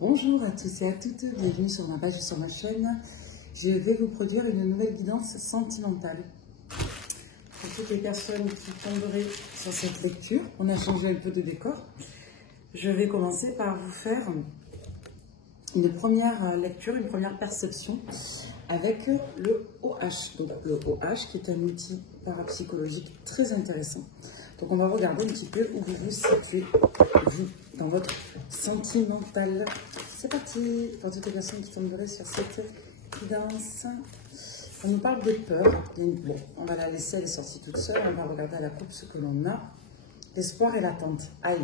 Bonjour à tous et à toutes, bienvenue sur ma page et sur ma chaîne. Je vais vous produire une nouvelle guidance sentimentale. Pour toutes les personnes qui tomberaient sur cette lecture, on a changé un peu de décor. Je vais commencer par vous faire une première lecture, une première perception avec le OH. Donc le OH qui est un outil parapsychologique très intéressant. Donc on va regarder un petit peu où vous vous situez, vous, dans votre sentimental. C'est parti pour toutes les personnes qui tomberaient sur cette guidance. On nous parle de peur. Bon, on va la laisser, elle est sortie toute seule. On va regarder à la coupe ce que l'on a. L'espoir et l'attente. Aïe.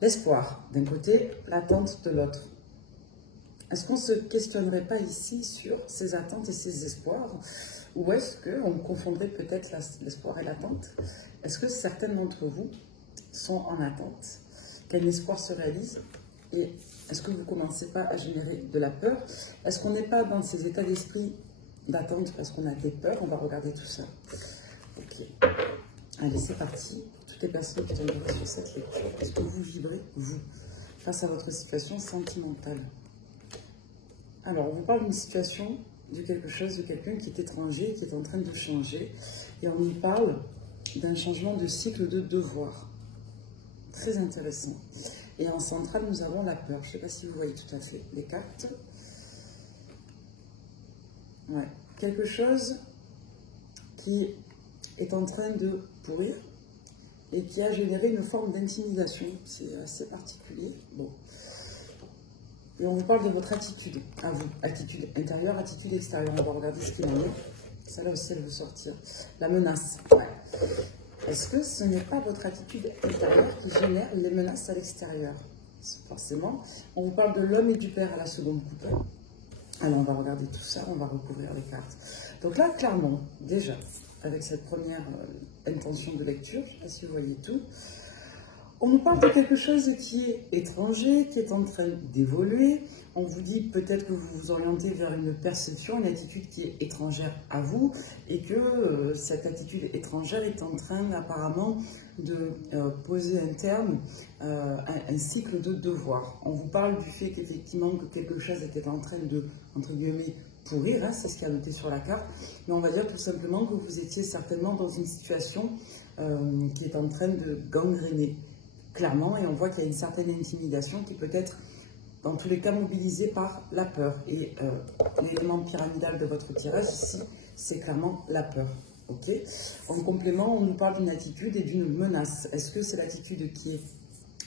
L'espoir d'un côté, l'attente de l'autre. Est-ce qu'on ne se questionnerait pas ici sur ces attentes et ces espoirs? Ou est-ce qu'on confondrait peut-être l'espoir et l'attente? Est-ce que certaines d'entre vous sont en attente qu'un espoir se réalise? Et est-ce que vous ne commencez pas à générer de la peur? Est-ce qu'on n'est pas dans ces états d'esprit d'attente parce qu'on a des peurs? On va regarder tout ça. Ok. Allez, c'est parti. Toutes les personnes qui tomberaient sur cette lecture, est-ce que vous vibrez, vous, face à votre situation sentimentale? Alors, on vous parle d'une situation, de quelque chose, de quelqu'un qui est étranger, qui est en train de changer. Et on y parle d'un changement de cycle de devoir. Très intéressant. Et en centrale, nous avons la peur. Je ne sais pas si vous voyez tout à fait les cartes. Ouais. Quelque chose qui est en train de pourrir et qui a généré une forme d'intimidation. C'est assez particulier. Bon. Et on vous parle de votre attitude, à vous. Attitude intérieure, attitude extérieure. On va regarder ce qu'il en est. Ça là aussi, elle veut sortir. La menace. Ouais. Est-ce que ce n'est pas votre attitude intérieure qui génère les menaces à l'extérieur? Forcément. On vous parle de l'homme et du père à la seconde coupe. Alors, on va regarder tout ça. On va recouvrir les cartes. Donc là, clairement, déjà, avec cette première intention de lecture, je ne sais pas si vous voyez tout, on nous parle de quelque chose qui est étranger, qui est en train d'évoluer. On vous dit peut-être que vous vous orientez vers une perception, une attitude qui est étrangère à vous et que cette attitude étrangère est en train apparemment de poser un terme, un cycle de devoir. On vous parle du fait qu'effectivement que quelque chose était en train de, entre guillemets, pourrir, hein, c'est ce qui est noté sur la carte, mais on va dire tout simplement que vous étiez certainement dans une situation qui est en train de gangréner. Clairement, et on voit qu'il y a une certaine intimidation qui peut être, dans tous les cas, mobilisée par la peur. Et l'élément pyramidal de votre tirage ici, c'est clairement la peur. Ok. En complément, on nous parle d'une attitude et d'une menace. Est-ce que c'est l'attitude qui est,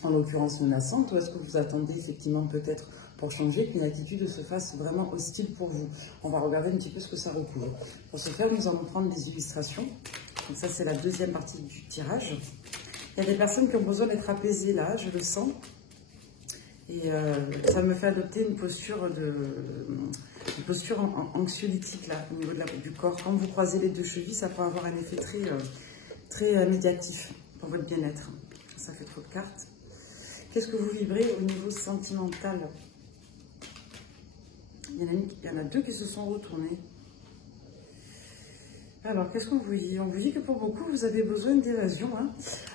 en l'occurrence, menaçante, ou est-ce que vous attendez effectivement peut-être, pour changer, qu'une attitude se fasse vraiment hostile pour vous? On va regarder un petit peu ce que ça recouvre. Pour ce faire, nous allons prendre des illustrations. Donc ça, c'est la deuxième partie du tirage. Il y a des personnes qui ont besoin d'être apaisées là, je le sens. Et ça me fait adopter une posture anxiolytique là, au niveau du corps. Quand vous croisez les deux chevilles, ça peut avoir un effet très médiatif pour votre bien-être. Ça fait trop de cartes. Qu'est-ce que vous vibrez au niveau sentimental? Il y en a deux qui se sont retournés. Alors, qu'est-ce qu'on vous dit? On vous dit que pour beaucoup, vous avez besoin d'évasion. Hein.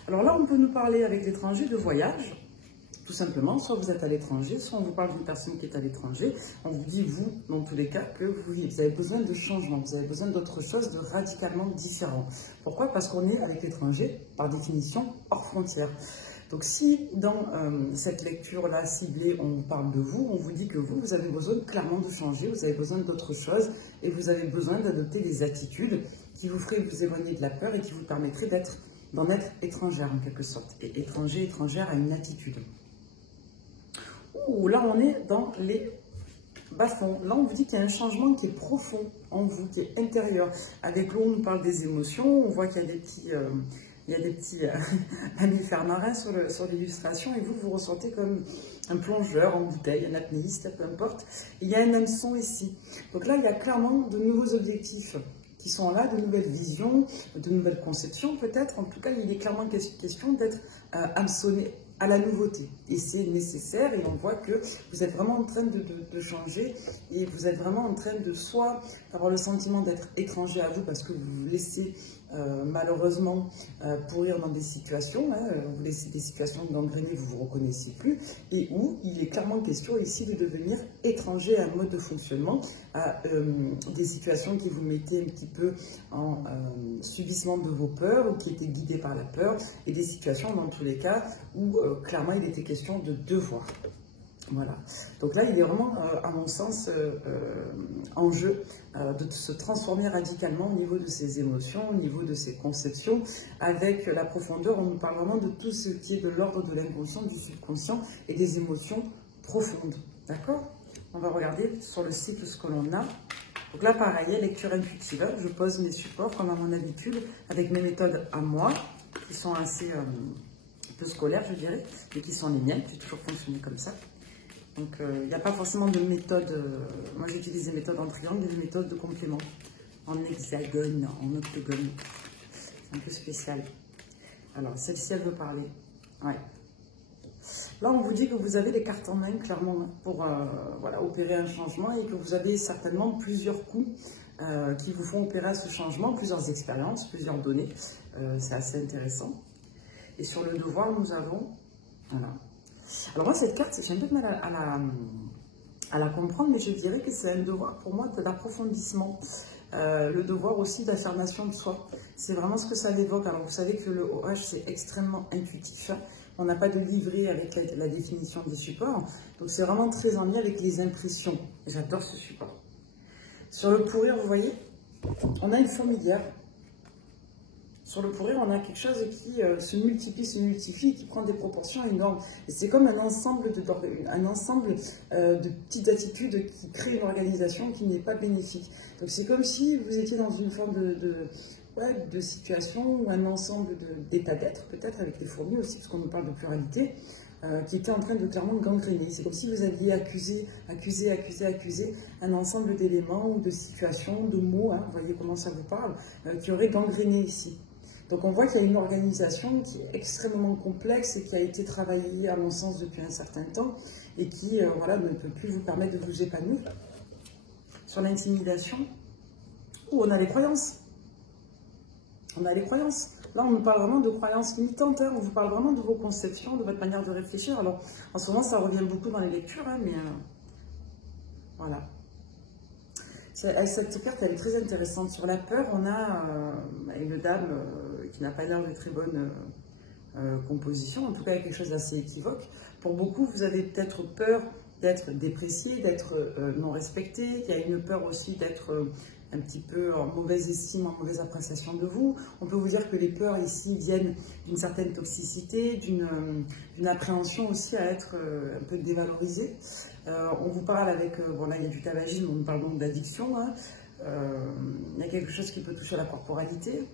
Alors là, on peut nous parler avec l'étranger de voyage, tout simplement. Soit vous êtes à l'étranger, soit on vous parle d'une personne qui est à l'étranger. On vous dit, vous, dans tous les cas, que vous avez besoin de changement, vous avez besoin d'autre chose, de radicalement différent. Pourquoi? Parce qu'on est avec l'étranger, par définition, hors frontières. Donc si dans cette lecture-là ciblée, on parle de vous, on vous dit que vous avez besoin clairement de changer, vous avez besoin d'autre chose et vous avez besoin d'adopter des attitudes qui vous feraient vous éloigner de la peur et qui vous permettraient d'en être étrangère en quelque sorte. Et étranger, étrangère à une attitude. Ouh, là on est dans les bas-fonds. Là on vous dit qu'il y a un changement qui est profond en vous, qui est intérieur. Avec l'eau, on nous parle des émotions, on voit qu'il y a des petits... mammifères marins sur l'illustration et vous ressentez comme un plongeur en bouteille, un apnéiste, peu importe. Et il y a un hameçon ici. Donc là, il y a clairement de nouveaux objectifs qui sont là, de nouvelles visions, de nouvelles conceptions peut-être. En tout cas, il est clairement question d'être hameçonné à la nouveauté. Et c'est nécessaire et on voit que vous êtes vraiment en train de changer et vous êtes vraiment en train de soit avoir le sentiment d'être étranger à vous parce que vous vous laissez malheureusement pourrir dans des situations, hein, vous laissez des situations gangrénées, vous ne vous reconnaissez plus, et où il est clairement question ici de devenir étranger à un mode de fonctionnement, à des situations qui vous mettaient un petit peu en subissement de vos peurs, ou qui étaient guidées par la peur, et des situations dans tous les cas où clairement il était question de devoir. Voilà, donc là il est vraiment, à mon sens, en jeu de se transformer radicalement au niveau de ses émotions, au niveau de ses conceptions. Avec la profondeur, on nous parle vraiment de tout ce qui est de l'ordre de l'inconscient, du subconscient et des émotions profondes. D'accord? On va regarder sur le cycle ce que l'on a. Donc là pareil, lecture intuitive, je pose mes supports comme à mon habitude, avec mes méthodes à moi, qui sont assez un peu scolaires je dirais, mais qui sont les miennes, j'ai toujours fonctionné comme ça. Donc, il n'y a pas forcément de méthode. Moi, j'utilise des méthodes en triangle et des méthodes de complément. En hexagone, en octogone. C'est un peu spécial. Alors, celle-ci, elle veut parler. Ouais. Là, on vous dit que vous avez les cartes en main, clairement, pour voilà, opérer un changement et que vous avez certainement plusieurs coups qui vous font opérer ce changement, plusieurs expériences, plusieurs données. C'est assez intéressant. Et sur le devoir, nous avons... Voilà. Alors moi, cette carte, j'ai un peu de mal à la comprendre, mais je dirais que c'est un devoir pour moi d'approfondissement. Le devoir aussi d'affirmation de soi. C'est vraiment ce que ça évoque. Alors vous savez que le OH, c'est extrêmement intuitif. On n'a pas de livret avec la définition des supports. Donc c'est vraiment très en lien avec les impressions. J'adore ce support. Sur le pourrir, vous voyez, on a une fourmilière. Sur le pourrir, on a quelque chose qui se multiplie, qui prend des proportions énormes. Et c'est comme un ensemble de petites attitudes qui créent une organisation qui n'est pas bénéfique. Donc c'est comme si vous étiez dans une forme de situation ou un ensemble d'états d'être, peut-être avec les fourmis aussi, parce qu'on nous parle de pluralité, qui était en train de clairement gangréner. C'est comme si vous aviez accusé un ensemble d'éléments ou de situations, de mots, hein, vous voyez comment ça vous parle, qui auraient gangréné ici. Donc on voit qu'il y a une organisation qui est extrêmement complexe et qui a été travaillée à mon sens depuis un certain temps et qui voilà, ne peut plus vous permettre de vous épanouir. Sur l'intimidation, on a les croyances. On a les croyances. Là, on nous parle vraiment de croyances limitantes. Hein. On vous parle vraiment de vos conceptions, de votre manière de réfléchir. Alors, en ce moment, ça revient beaucoup dans les lectures, hein, mais voilà. Cette carte, elle est très intéressante. Sur la peur, on a une dame qui n'a pas l'air de très bonne composition. En tout cas, il y a quelque chose d'assez équivoque. Pour beaucoup, vous avez peut-être peur d'être déprécié, d'être non respecté. Il y a une peur aussi d'être un petit peu en mauvaise estime, en mauvaise appréciation de vous. On peut vous dire que les peurs ici viennent d'une certaine toxicité, d'une appréhension aussi à être un peu dévalorisée. On vous parle avec, bon là il y a du tabagisme, on nous parle donc d'addiction, hein. Il y a quelque chose qui peut toucher à la corporalité.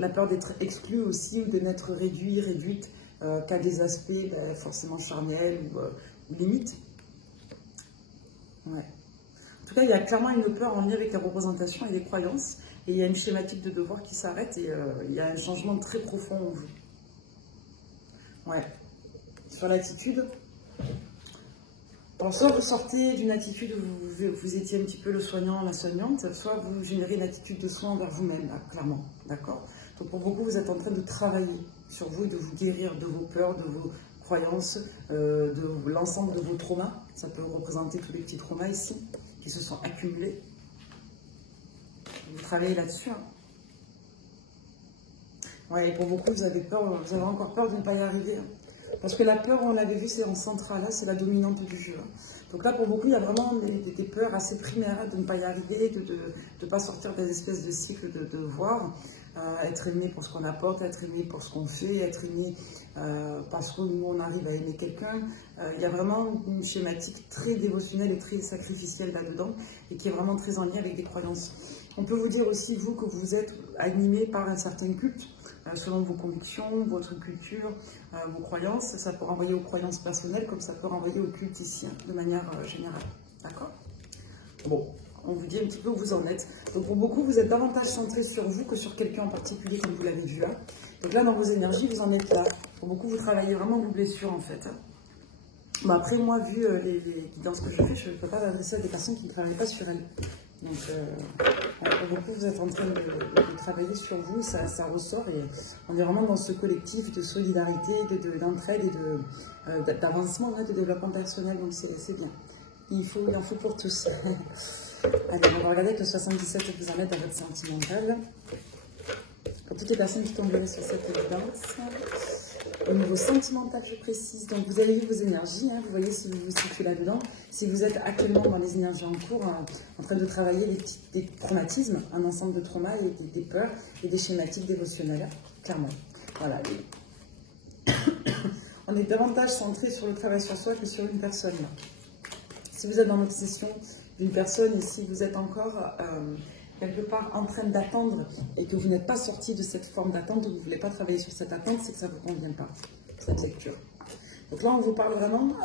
La peur d'être exclu aussi, ou de n'être réduite qu'à des aspects forcément charnels ou limites. Ouais. En tout cas, il y a clairement une peur en lien avec les représentations et les croyances, et il y a une schématique de devoir qui s'arrête, et il y a un changement très profond en vous. Ouais. Sur l'attitude, bon, soit vous sortez d'une attitude où vous étiez un petit peu le soignant, la soignante, soit vous générez une attitude de soin envers vous-même, clairement, d'accord? Donc pour beaucoup, vous êtes en train de travailler sur vous et de vous guérir de vos peurs, de vos croyances, de l'ensemble de vos traumas. Ça peut représenter tous les petits traumas ici, qui se sont accumulés. Vous travaillez là-dessus. Hein. Ouais, et pour beaucoup, vous avez encore peur de ne pas y arriver. Hein. Parce que la peur, on l'avait vu, c'est en centrale, c'est la dominante du jeu. Donc là, pour beaucoup, il y a vraiment des peurs assez primaires de ne pas y arriver, de ne pas sortir des espèces de cycles de devoir, être aimé pour ce qu'on apporte, être aimé pour ce qu'on fait, être aimé parce que nous, on arrive à aimer quelqu'un. Il y a vraiment une schématique très dévotionnelle et très sacrificielle là-dedans, et qui est vraiment très en lien avec des croyances. On peut vous dire aussi, vous, que vous êtes animé par un certain culte, selon vos convictions, votre culture, vos croyances. Ça peut renvoyer aux croyances personnelles, comme ça peut renvoyer au culte ici, hein, de manière générale. D'accord? Bon, on vous dit un petit peu où vous en êtes. Donc pour beaucoup, vous êtes davantage centré sur vous que sur quelqu'un en particulier, comme vous l'avez vu là. Donc là, dans vos énergies, vous en êtes là. Pour beaucoup, vous travaillez vraiment vos blessures, en fait. Bon, après, moi, vu les guidances que je fais, je ne peux pas m'adresser à des personnes qui ne travaillent pas sur elles. Donc, pour beaucoup, vous êtes en train de travailler sur vous, ça ressort et on est vraiment dans ce collectif de solidarité, d'entraide et d'avancement, de développement personnel, donc c'est bien. Il en faut pour tous. Allez, on va regarder que 77 vous en êtes dans votre sentimental. Pour toutes les personnes qui tomberaient sur cette évidence. Au niveau sentimental, je précise, donc vous avez vu vos énergies, hein, vous voyez si vous vous situez là-dedans. Si vous êtes actuellement dans les énergies en cours, en train de travailler des traumatismes, un ensemble de traumas et des peurs et des schématiques dévotionnels, clairement. Voilà. On est davantage centré sur le travail sur soi que sur une personne. Si vous êtes dans l'obsession d'une personne et si vous êtes encore quelque part en train d'attendre et que vous n'êtes pas sorti de cette forme d'attente, vous ne voulez pas travailler sur cette attente, c'est que ça ne vous convient pas, cette lecture. Donc là, on vous parle vraiment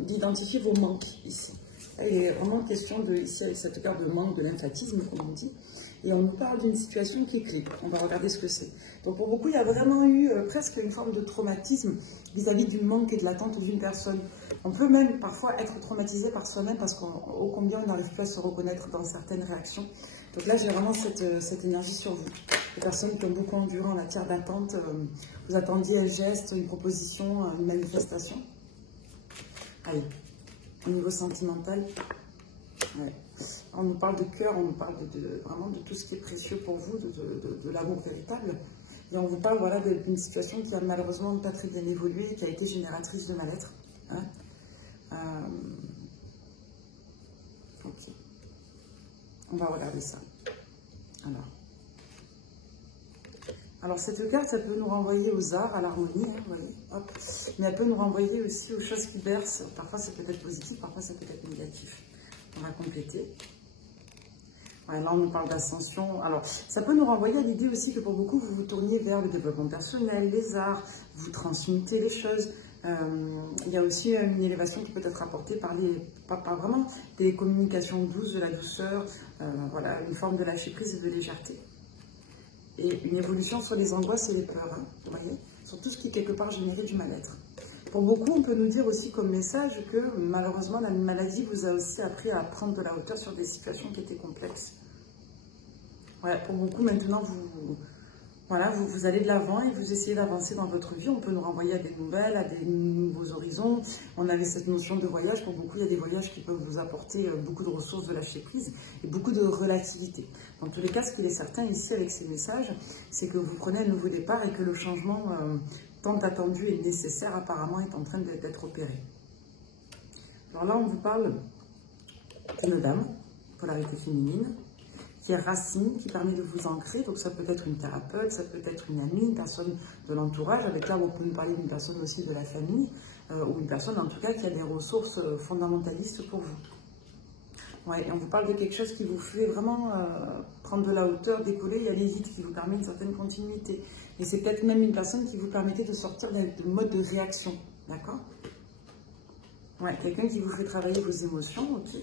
d'identifier vos manques ici. Là, il est vraiment question de, ici, avec cette carte de manque, de lymphatisme, comme on dit, et on nous parle d'une situation qui est clé. On va regarder ce que c'est. Donc pour beaucoup, il y a vraiment eu presque une forme de traumatisme vis-à-vis du manque et de l'attente d'une personne. On peut même parfois être traumatisé par soi-même parce qu'au combien on n'arrive plus à se reconnaître dans certaines réactions. Donc là, j'ai vraiment cette énergie sur vous. Les personnes qui ont beaucoup enduré en matière d'attente, vous attendiez un geste, une proposition, une manifestation. Allez, au niveau sentimental, ouais. On nous parle de cœur, on nous parle vraiment de tout ce qui est précieux pour vous, de l'amour véritable. Et on vous parle voilà, d'une situation qui a malheureusement pas très bien évolué, qui a été génératrice de mal-être. Hein. Ok. On va regarder ça. Alors cette carte, ça peut nous renvoyer aux arts, à l'harmonie, hein, vous voyez, hop. Mais elle peut nous renvoyer aussi aux choses qui bercent. Parfois, ça peut être positif, parfois, ça peut être négatif. On va compléter. Ouais, là, on nous parle d'ascension. Alors, ça peut nous renvoyer à l'idée aussi que pour beaucoup, vous vous tourniez vers le développement personnel, les arts, vous transmutez les choses. Il y a aussi une élévation qui peut être apportée par vraiment des communications douces, de la douceur, voilà, une forme de lâcher prise et de légèreté. Et une évolution sur les angoisses et les peurs, hein, vous voyez, sur tout ce qui quelque part générait du mal-être. Pour beaucoup, on peut nous dire aussi comme message que malheureusement, la maladie vous a aussi appris à prendre de la hauteur sur des situations qui étaient complexes. Ouais, pour beaucoup, maintenant, vous allez de l'avant et vous essayez d'avancer dans votre vie. On peut nous renvoyer à des nouvelles, à des nouveaux horizons. On avait cette notion de voyage. Pour beaucoup, il y a des voyages qui peuvent vous apporter beaucoup de ressources de lâcher prise et beaucoup de relativité. Dans tous les cas, ce qu'il est certain ici avec ces messages, c'est que vous prenez un nouveau départ et que le changement tant attendu et nécessaire apparemment est en train d'être opéré. Alors là, on vous parle d'une dame, polarité féminine, qui est racine, qui permet de vous ancrer. Donc ça peut être une thérapeute, ça peut être une amie, une personne de l'entourage. Avec là, on peut nous parler d'une personne aussi de la famille, ou une personne en tout cas qui a des ressources fondamentalistes pour vous. Ouais, et on vous parle de quelque chose qui vous fait vraiment prendre de la hauteur, décoller, il y a l'élite qui vous permet une certaine continuité. Et c'est peut-être même une personne qui vous permettait de sortir de mode de réaction, d'accord? Ouais, quelqu'un qui vous fait travailler vos émotions, ok.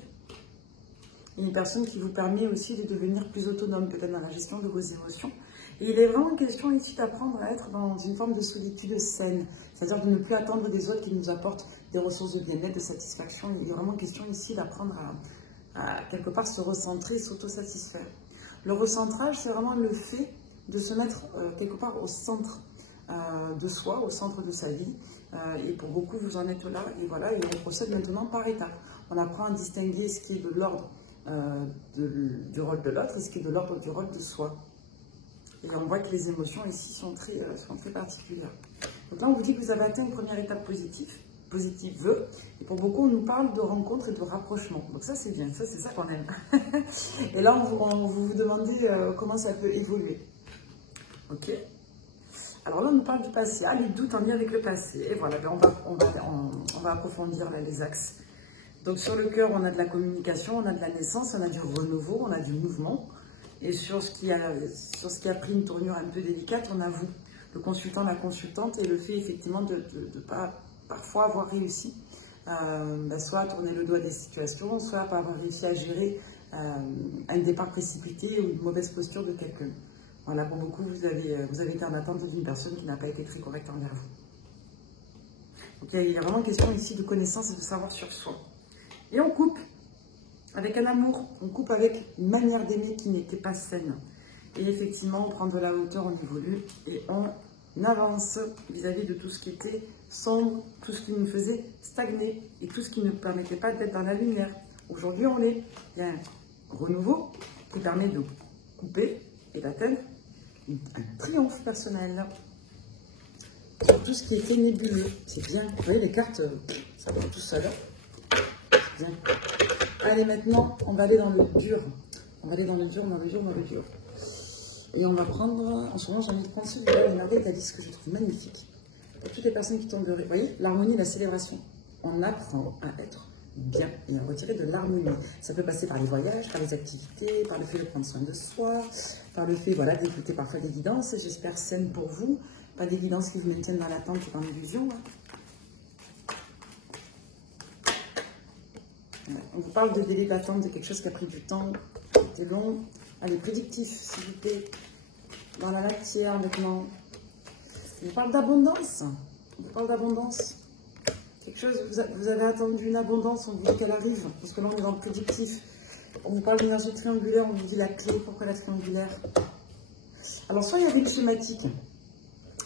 Une personne qui vous permet aussi de devenir plus autonome, peut-être dans la gestion de vos émotions. Et il est vraiment question ici d'apprendre à être dans une forme de solitude saine, c'est-à-dire de ne plus attendre des autres qui nous apportent des ressources de bien-être, de satisfaction. Il est vraiment question ici d'apprendre à quelque part se recentrer, s'autosatisfaire. Le recentrage, c'est vraiment le fait de se mettre quelque part au centre de soi, au centre de sa vie. Et pour beaucoup, vous en êtes là. Et voilà, et on procède maintenant par étapes. On apprend à distinguer ce qui est de l'ordre du rôle de l'autre et ce qui est de l'ordre du rôle de soi. Et on voit que les émotions ici sont très particulières. Donc là, on vous dit que vous avez atteint une première étape positive. Et pour beaucoup, on nous parle de rencontres et de rapprochement. Donc ça, c'est bien, ça, c'est ça qu'on aime. Et là, on vous demandez comment ça peut évoluer. Ok. Alors là, on nous parle du passé. Ah, les doutes en lien avec le passé. Et voilà, on va approfondir là, les axes. Donc sur le cœur, on a de la communication, on a de la naissance, on a du renouveau, on a du mouvement. Et sur ce qui a pris une tournure un peu délicate, on a vous, le consultant, la consultante, et le fait effectivement de ne pas parfois avoir réussi, soit à tourner le doigt des situations, soit à pas avoir réussi à gérer un départ précipité ou une mauvaise posture de quelqu'un. Voilà, pour beaucoup, vous avez été en attente d'une personne qui n'a pas été très correcte envers vous. Donc il y a vraiment question ici de connaissance et de savoir sur soi. Et on coupe. avec un amour, on coupe avec une manière d'aimer qui n'était pas saine. Et effectivement, on prend de la hauteur, on évolue et on avance vis-à-vis de tout ce qui était sombre, tout ce qui nous faisait stagner et tout ce qui ne nous permettait pas d'être dans la lumière. Aujourd'hui, on est. Il y a un renouveau qui permet de couper et d'atteindre un triomphe personnel sur tout ce qui était nébuleux. C'est bien. Vous voyez, les cartes, ça va tout seul. C'est bien. Allez, maintenant, on va aller dans le dur. On va aller dans le dur, dans le dur, dans le dur. Et on va prendre, en ce moment, j'ai envie de prendre celui-là, une merveille d'Alice, que je trouve magnifique. Pour toutes les personnes qui tomberaient. Vous voyez, l'harmonie, la célébration. On apprend à être bien et à retirer de l'harmonie. Ça peut passer par les voyages, par les activités, par le fait de prendre soin de soi, par le fait, voilà, d'écouter parfois des guidances, j'espère saines pour vous. Pas des guidances qui vous maintiennent dans l'attente et dans l'illusion. On vous parle de délai d'attente, de quelque chose qui a pris du temps, qui était long. Allez, prédictif, s'il vous plaît. Dans la matière, maintenant. On vous parle d'abondance. On vous parle d'abondance. Quelque chose, vous avez attendu une abondance, on vous dit qu'elle arrive. Parce que là, on est dans le prédictif. On vous parle d'énergie triangulaire, on vous dit la clé. Pourquoi la triangulaire? Alors, soit il y avait une schématique,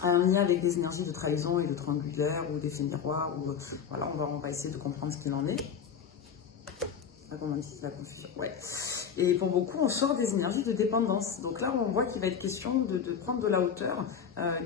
un lien avec des énergies de trahison et de triangulaire, ou d'effet miroir, ou voilà, on va essayer de comprendre ce qu'il en est. Comment on dit, la confusion, ouais. Et pour beaucoup, on sort des énergies de dépendance. Donc là, on voit qu'il va être question de prendre de la hauteur,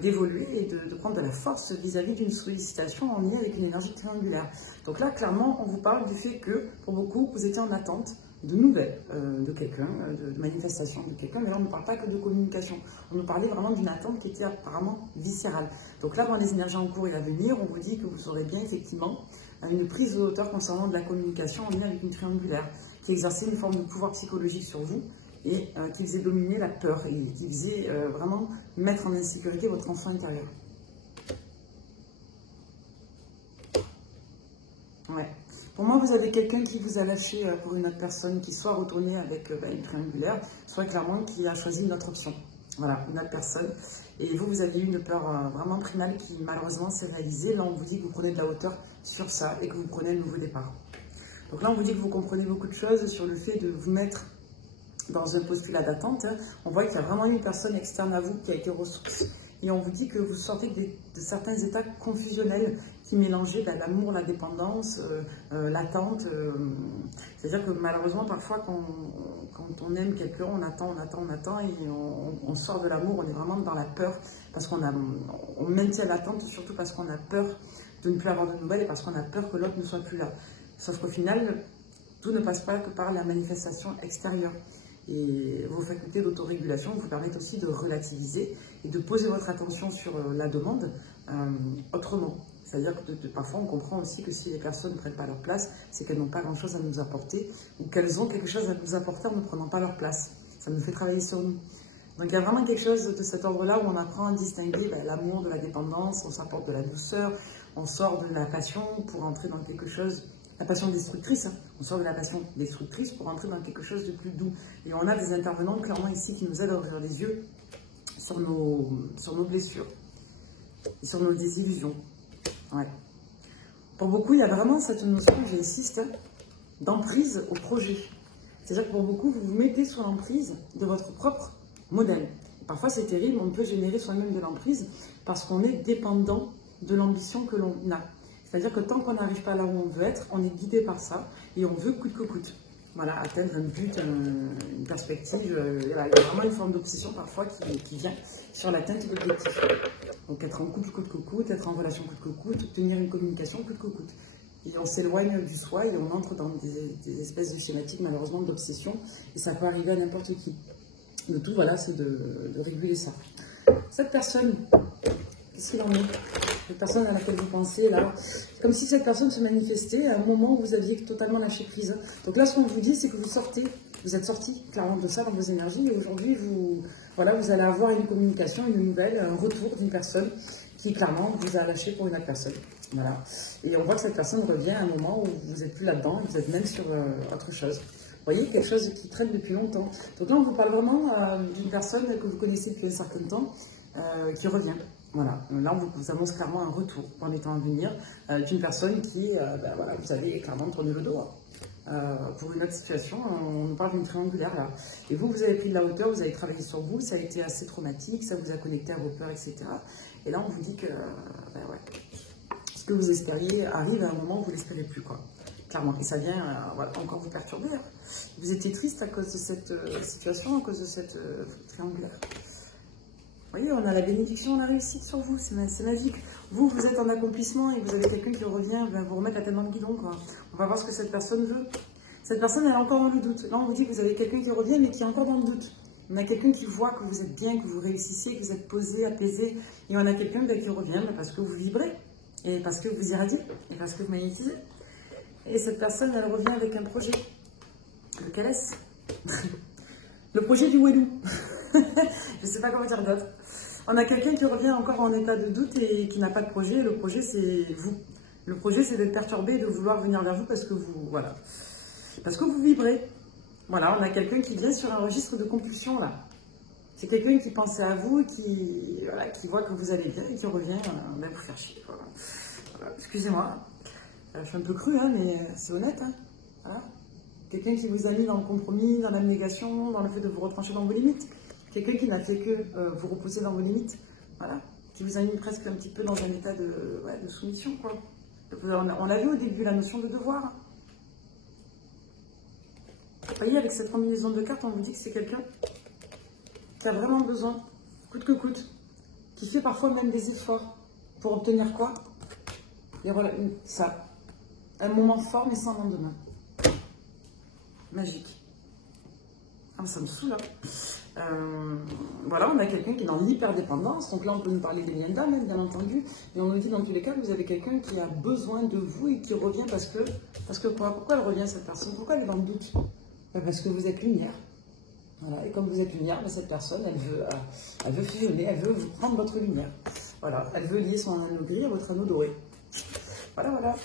d'évoluer et de prendre de la force vis-à-vis d'une sollicitation en lien avec une énergie triangulaire. Donc là, clairement, on vous parle du fait que, pour beaucoup, vous étiez en attente de nouvelles de quelqu'un, de manifestation de quelqu'un, mais là, on ne parle pas que de communication. On nous parlait vraiment d'une attente qui était apparemment viscérale. Donc là, dans les énergies en cours et à venir, on vous dit que vous aurez bien, effectivement, une prise de hauteur concernant de la communication en lien avec une triangulaire, qui exerçait une forme de pouvoir psychologique sur vous et qui faisait dominer la peur et qui faisait vraiment mettre en insécurité votre enfant intérieur. Ouais. Pour moi, vous avez quelqu'un qui vous a lâché pour une autre personne qui soit retournée avec une triangulaire, soit clairement qui a choisi une autre option. Voilà, une autre personne. Et vous avez eu une peur vraiment primale qui malheureusement s'est réalisée. Là, on vous dit que vous prenez de la hauteur sur ça et que vous prenez un nouveau départ. Donc là, on vous dit que vous comprenez beaucoup de choses sur le fait de vous mettre dans un postulat d'attente. On voit qu'il y a vraiment une personne externe à vous qui a été ressource. Et on vous dit que vous sortez de certains états confusionnels qui mélangeaient l'amour, la dépendance, l'attente. C'est-à-dire que malheureusement, parfois, quand on aime quelqu'un, on attend et on sort de l'amour, on est vraiment dans la peur parce on maintient l'attente, surtout parce qu'on a peur de ne plus avoir de nouvelles et parce qu'on a peur que l'autre ne soit plus là. Sauf qu'au final, tout ne passe pas que par la manifestation extérieure. Et vos facultés d'autorégulation vous permettent aussi de relativiser et de poser votre attention sur la demande autrement. C'est-à-dire que parfois on comprend aussi que si les personnes ne prennent pas leur place, c'est qu'elles n'ont pas grand-chose à nous apporter ou qu'elles ont quelque chose à nous apporter en ne prenant pas leur place. Ça nous fait travailler sur nous. Donc il y a vraiment quelque chose de cet ordre-là où on apprend à distinguer l'amour de la dépendance, on s'apporte de la douceur, on sort de la passion pour entrer dans quelque chose. La passion destructrice, on sort de la passion destructrice pour entrer dans quelque chose de plus doux. Et on a des intervenants clairement ici qui nous aident à ouvrir les yeux sur nos blessures, et sur nos désillusions. Ouais. Pour beaucoup, il y a vraiment cette notion, j'insiste, d'emprise au projet. C'est-à-dire que pour beaucoup, vous vous mettez sur l'emprise de votre propre modèle. Parfois, c'est terrible, on peut générer soi-même de l'emprise parce qu'on est dépendant de l'ambition que l'on a. C'est-à-dire que tant qu'on n'arrive pas là où on veut être, on est guidé par ça et on veut coûte que coûte. Voilà, atteindre un but, une perspective. Il y a vraiment une forme d'obsession parfois qui vient sur l'atteinte de l'objectif. Donc être en couple coûte que coûte, être en relation coûte que coûte, tenir une communication coûte que coûte. Et on s'éloigne du soi et on entre dans des espèces de schématiques malheureusement d'obsession. Et ça peut arriver à n'importe qui. Le tout, voilà, c'est de réguler ça. Cette personne, qu'est-ce qu'il en est? Cette personne à laquelle vous pensez, là, comme si cette personne se manifestait à un moment où vous aviez totalement lâché prise. Donc là, ce qu'on vous dit, c'est que vous êtes sorti clairement de ça dans vos énergies, et aujourd'hui, vous allez avoir une communication, une nouvelle, un retour d'une personne qui, clairement, vous a lâché pour une autre personne. Voilà. Et on voit que cette personne revient à un moment où vous n'êtes plus là-dedans, vous êtes même sur autre chose. Vous voyez, quelque chose qui traîne depuis longtemps. Donc là, on vous parle vraiment d'une personne que vous connaissez depuis un certain temps, qui revient. Voilà, là on vous annonce clairement un retour dans les temps à venir d'une personne qui, voilà, vous allez clairement tourner le dos. pour une autre situation, on nous parle d'une triangulaire là. Et vous, vous avez pris de la hauteur, vous avez travaillé sur vous, ça a été assez traumatique, ça vous a connecté à vos peurs, etc. Et là, on vous dit que ben ouais, ce que vous espériez arrive à un moment où vous ne l'espérez plus, quoi. Clairement. Et ça vient voilà, encore vous perturber. Hein. Vous étiez triste à cause de cette situation, à cause de cette triangulaire. Vous voyez, on a la bénédiction, la réussite sur vous, c'est magique. Vous, vous êtes en accomplissement et vous avez quelqu'un qui revient, va vous remettre la tête dans le guidon, quoi. On va voir ce que cette personne veut. Cette personne, elle est encore dans le doute. Là, on vous dit que vous avez quelqu'un qui revient, mais qui est encore dans le doute. On a quelqu'un qui voit que vous êtes bien, que vous réussissez, que vous êtes posé, apaisé. Et on a quelqu'un qui revient parce que vous vibrez, et parce que vous irradiez, et parce que vous magnétisez. Et cette personne, elle revient avec un projet. Lequel est-ce? Le projet du Wélou. Je ne sais pas comment dire d'autre. On a quelqu'un qui revient encore en état de doute et qui n'a pas de projet. Le projet, c'est vous. Le projet, c'est d'être perturbé et de vouloir venir vers vous parce que vous, voilà. Parce que vous vibrez. Voilà, on a quelqu'un qui vient sur un registre de compulsion, là. C'est quelqu'un qui pensait à vous, voilà, qui voit que vous allez bien et qui revient vous faire chier. Voilà. Voilà. Excusez-moi. Je suis un peu crue, hein, mais c'est honnête. Hein. Voilà. Quelqu'un qui vous a mis dans le compromis, dans l'abnégation, dans le fait de vous retrancher dans vos limites. Quelqu'un qui n'a fait que vous repousser dans vos limites. Voilà. Qui vous a mis presque un petit peu dans un état de soumission, quoi. On a vu au début la notion de devoir. Vous voyez, avec cette combinaison de cartes, on vous dit que c'est quelqu'un qui a vraiment besoin, coûte que coûte, qui fait parfois même des efforts pour obtenir quoi? Et voilà, ça. Un moment fort, mais sans lendemain. Magique. Ah, ça me saoule. Hein. Voilà, on a quelqu'un qui est dans l'hyperdépendance. Donc là, on peut nous parler des liens d'âme, bien entendu. Mais on nous dit dans tous les cas que vous avez quelqu'un qui a besoin de vous et qui revient parce que quoi? Pourquoi elle revient, cette personne? Pourquoi elle est dans le doute? Parce que vous êtes lumière. Voilà, et comme vous êtes lumière, cette personne, elle veut fusionner, elle veut vous prendre votre lumière. Voilà, elle veut lier son anneau gris à votre anneau doré. Voilà, voilà.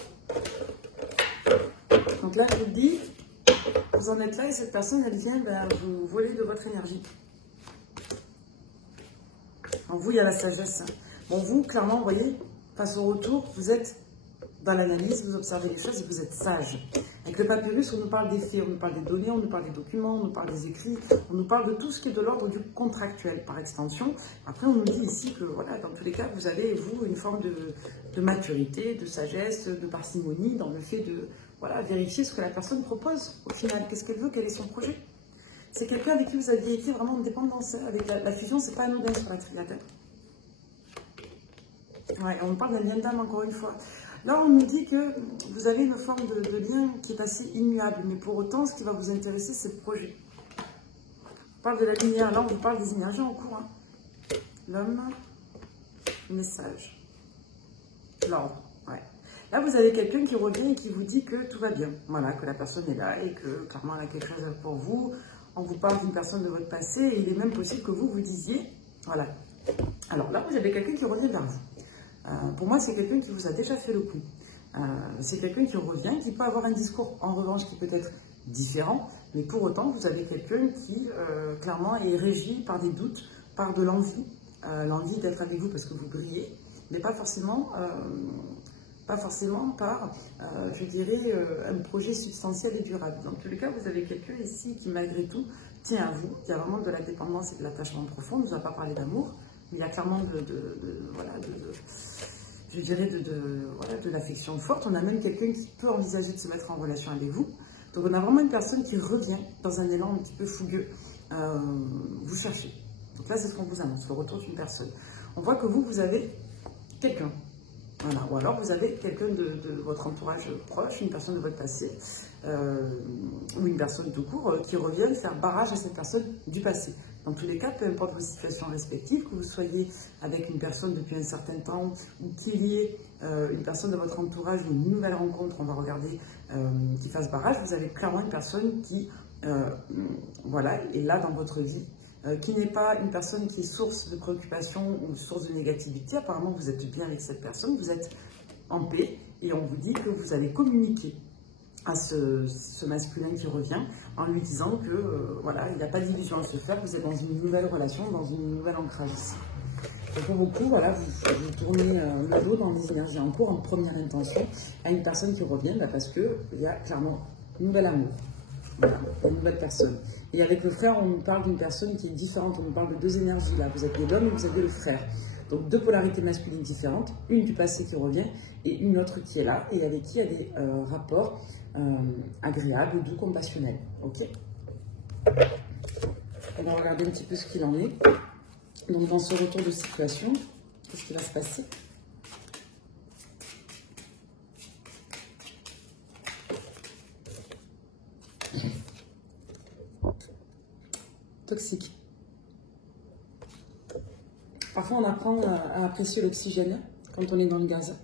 Donc là, je vous dis, vous en êtes là et cette personne, elle vient vous voler de votre énergie. En vous, il y a la sagesse. Bon, vous, clairement, vous voyez, face au retour, vous êtes dans l'analyse, vous observez les choses et vous êtes sage. Avec le papyrus, on nous parle des faits, on nous parle des données, on nous parle des documents, on nous parle des écrits, on nous parle de tout ce qui est de l'ordre du contractuel par extension. Après, on nous dit ici que, voilà, dans tous les cas, vous avez, vous, une forme de maturité, de sagesse, de parcimonie dans le fait de, voilà, vérifier ce que la personne propose au final. Qu'est-ce qu'elle veut, quel est son projet? C'est quelqu'un avec qui vous aviez été vraiment en dépendance. Hein. Avec la fusion, c'est pas anodin sur la triade. Ouais, on parle d'un lien d'âme encore une fois. Là, on nous dit que vous avez une forme de lien qui est assez immuable, mais pour autant, ce qui va vous intéresser, c'est le projet. On parle de la lumière, là, on vous parle des énergies en cours. Hein. L'homme, message, l'ordre, ouais. Là, vous avez quelqu'un qui revient et qui vous dit que tout va bien. Voilà, que la personne est là et que, clairement, elle a quelque chose pour vous. On vous parle d'une personne de votre passé et il est même possible que vous disiez, voilà. Alors là, vous avez quelqu'un qui revient vers vous. Pour moi, c'est quelqu'un qui vous a déjà fait le coup. C'est quelqu'un qui revient, qui peut avoir un discours, en revanche, qui peut être différent, mais pour autant, vous avez quelqu'un qui, clairement, est régi par des doutes, par de l'envie, l'envie d'être avec vous parce que vous brillez, mais pas forcément par, je dirais, un projet substantiel et durable. Dans tous les cas, vous avez quelqu'un ici qui, malgré tout, tient à vous. Il y a vraiment de la dépendance et de l'attachement profond. On ne nous a pas parlé d'amour, mais il y a clairement je dirais de l'affection forte. On a même quelqu'un qui peut envisager de se mettre en relation avec vous. Donc on a vraiment une personne qui revient dans un élan un petit peu fougueux. Vous cherchez. Donc là, c'est ce qu'on vous annonce, le retour d'une personne. On voit que vous avez quelqu'un. Voilà. Ou alors vous avez quelqu'un de votre entourage proche, une personne de votre passé, ou une personne tout court qui revient faire barrage à cette personne du passé. Dans tous les cas, peu importe vos situations respectives, que vous soyez avec une personne depuis un certain temps, ou qu'il y ait une personne de votre entourage ou une nouvelle rencontre, on va regarder, qui fasse barrage, vous avez clairement une personne qui voilà, est là dans votre vie, qui n'est pas une personne qui est source de préoccupation ou source de négativité. Apparemment, vous êtes bien avec cette personne, vous êtes en paix, et on vous dit que vous allez communiquer à ce masculin qui revient en lui disant que voilà, il n'y a pas d'illusion à se faire, vous êtes dans une nouvelle relation, dans une nouvelle ancrage ici. Et pour beaucoup, voilà, vous tournez le dos dans les énergies en cours en première intention à une personne qui revient parce qu'il y a clairement nouvel amour. Voilà, une nouvelle personne. Et avec le frère, on nous parle d'une personne qui est différente. On nous parle de deux énergies là. Vous aviez l'homme et vous aviez le frère. Donc deux polarités masculines différentes. Une du passé qui revient et une autre qui est là et avec qui il y a des rapports agréables, doux, compassionnels. Ok. On va regarder un petit peu ce qu'il en est. Donc dans ce retour de situation, qu'est-ce qui va se passer? Toxique. Parfois, on apprend à apprécier l'oxygène quand on est dans le gaz.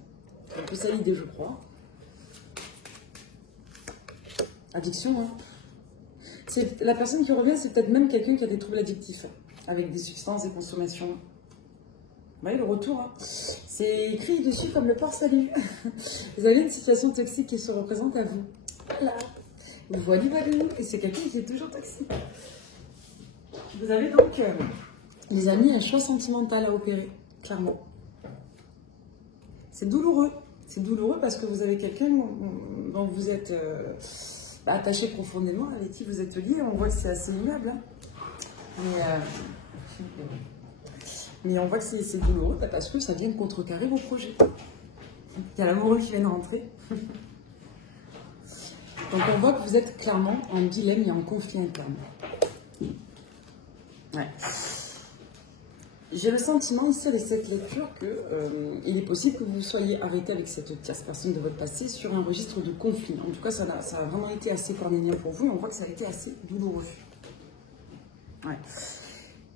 C'est un peu ça l'idée, je crois. Addiction, hein. La personne qui revient, c'est peut-être même quelqu'un qui a des troubles addictifs, avec des substances, des consommations. Vous voyez le retour, hein. C'est écrit dessus comme le port salut. Vous avez une situation toxique qui se représente à vous. Voilà. Vous voyez, et c'est quelqu'un qui est toujours toxique. Vous avez donc, les amis, un choix sentimental à opérer, clairement. C'est douloureux. C'est douloureux parce que vous avez quelqu'un dont vous êtes attaché profondément, avec qui vous êtes lié. On voit que c'est assez immuable. Hein. Mais on voit que c'est douloureux parce que ça vient contrecarrer vos projets. Il y a l'amoureux qui vient de rentrer. Donc on voit que vous êtes clairement en dilemme et en conflit interne. Ouais. J'ai le sentiment ici avec cette lecture qu'il est possible que vous soyez arrêté avec cette tierce personne de votre passé sur un registre de conflit. En tout cas, ça a vraiment été assez cornélien pour vous et on voit que ça a été assez douloureux. Ouais.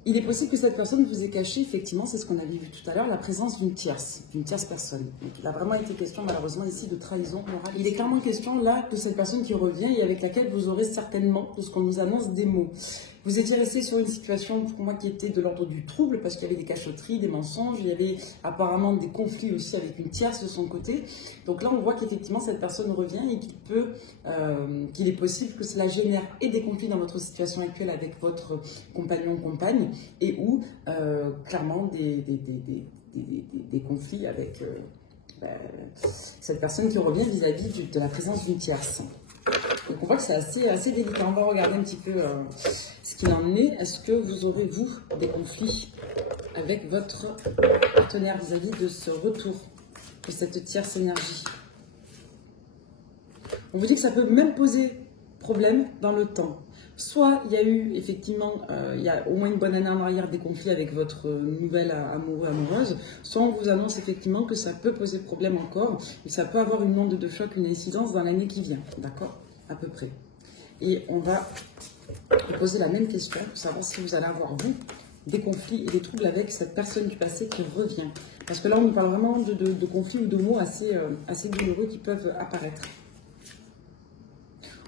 Il est possible que cette personne vous ait caché, effectivement, c'est ce qu'on avait vu tout à l'heure, la présence d'une tierce personne. Donc, il a vraiment été question, malheureusement, ici de trahison morale. Il est clairement question, là, de cette personne qui revient et avec laquelle vous aurez certainement, de ce qu'on nous annonce, des mots. Vous étiez resté sur une situation, pour moi, qui était de l'ordre du trouble, parce qu'il y avait des cachotteries, des mensonges, il y avait apparemment des conflits aussi avec une tierce de son côté. Donc là, on voit qu'effectivement, cette personne revient et qu'il est possible que cela génère et des conflits dans votre situation actuelle avec votre compagnon ou compagne, et ou, clairement, des conflits avec cette personne qui revient vis-à-vis de la présence d'une tierce. Donc on voit que c'est assez délicat. On va regarder un petit peu ce qu'il en est. Est-ce que vous aurez, vous, des conflits avec votre partenaire vis-à-vis de ce retour de cette tierce énergie? On vous dit que ça peut même poser problème dans le temps. Soit il y a eu effectivement, il y a au moins une bonne année en arrière des conflits avec votre nouvelle amoureux, amoureuse, soit on vous annonce effectivement que ça peut poser problème encore, et ça peut avoir une onde de choc, une incidence dans l'année qui vient, d'accord? À peu près. Et on va vous poser la même question pour savoir si vous allez avoir, vous, des conflits et des troubles avec cette personne du passé qui revient. Parce que là, on nous parle vraiment de conflits ou de mots assez douloureux qui peuvent apparaître.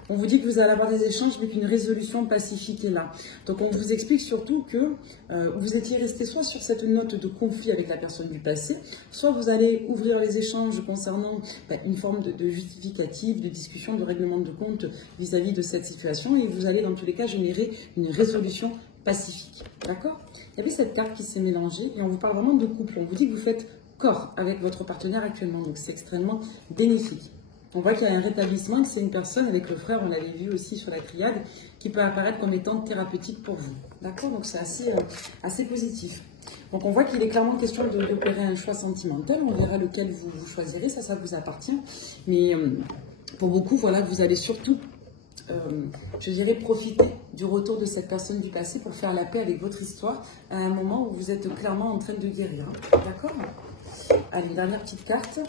On vous dit que vous allez avoir des échanges, mais qu'une résolution pacifique est là. Donc on vous explique surtout que vous étiez resté soit sur cette note de conflit avec la personne du passé, soit vous allez ouvrir les échanges concernant une forme de justificatif, de discussion, de règlement de compte vis-à-vis de cette situation, et vous allez dans tous les cas générer une résolution pacifique. D'accord? Il y avait cette carte qui s'est mélangée, et on vous parle vraiment de couple. On vous dit que vous faites corps avec votre partenaire actuellement, donc c'est extrêmement bénéfique. On voit qu'il y a un rétablissement, que c'est une personne, avec le frère, on l'avait vu aussi sur la triade, qui peut apparaître comme étant thérapeutique pour vous. D'accord? Donc c'est assez positif. Donc on voit qu'il est clairement question d'opérer un choix sentimental. On verra lequel vous choisirez, ça vous appartient. Mais pour beaucoup, voilà, vous allez surtout, je dirais, profiter du retour de cette personne du passé pour faire la paix avec votre histoire à un moment où vous êtes clairement en train de guérir. D'accord? Allez, une dernière petite carte.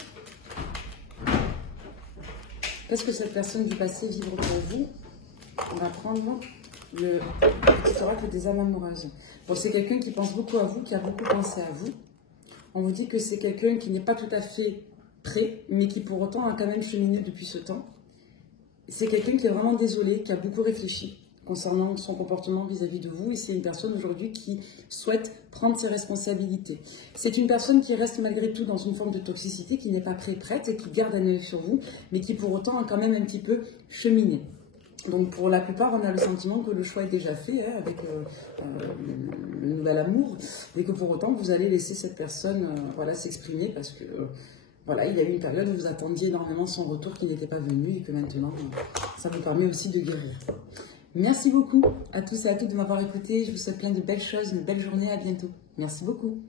Qu'est-ce que cette personne du passé vibre pour vous? On va prendre le petit oracle des âmes amoureuses. Bon, c'est quelqu'un qui pense beaucoup à vous, qui a beaucoup pensé à vous. On vous dit que c'est quelqu'un qui n'est pas tout à fait prêt, mais qui pour autant a quand même cheminé depuis ce temps. C'est quelqu'un qui est vraiment désolé, qui a beaucoup réfléchi concernant son comportement vis-à-vis de vous, et c'est une personne aujourd'hui qui souhaite prendre ses responsabilités. C'est une personne qui reste malgré tout dans une forme de toxicité, qui n'est pas prête et qui garde un œil sur vous, mais qui pour autant a quand même un petit peu cheminé. Donc pour la plupart, on a le sentiment que le choix est déjà fait avec le nouvel amour, mais que pour autant, vous allez laisser cette personne voilà, s'exprimer parce que voilà, il y a eu une période où vous attendiez énormément son retour qui n'était pas venu et que maintenant, ça vous permet aussi de guérir. Merci beaucoup à tous et à toutes de m'avoir écouté. Je vous souhaite plein de belles choses, une belle journée. À bientôt. Merci beaucoup.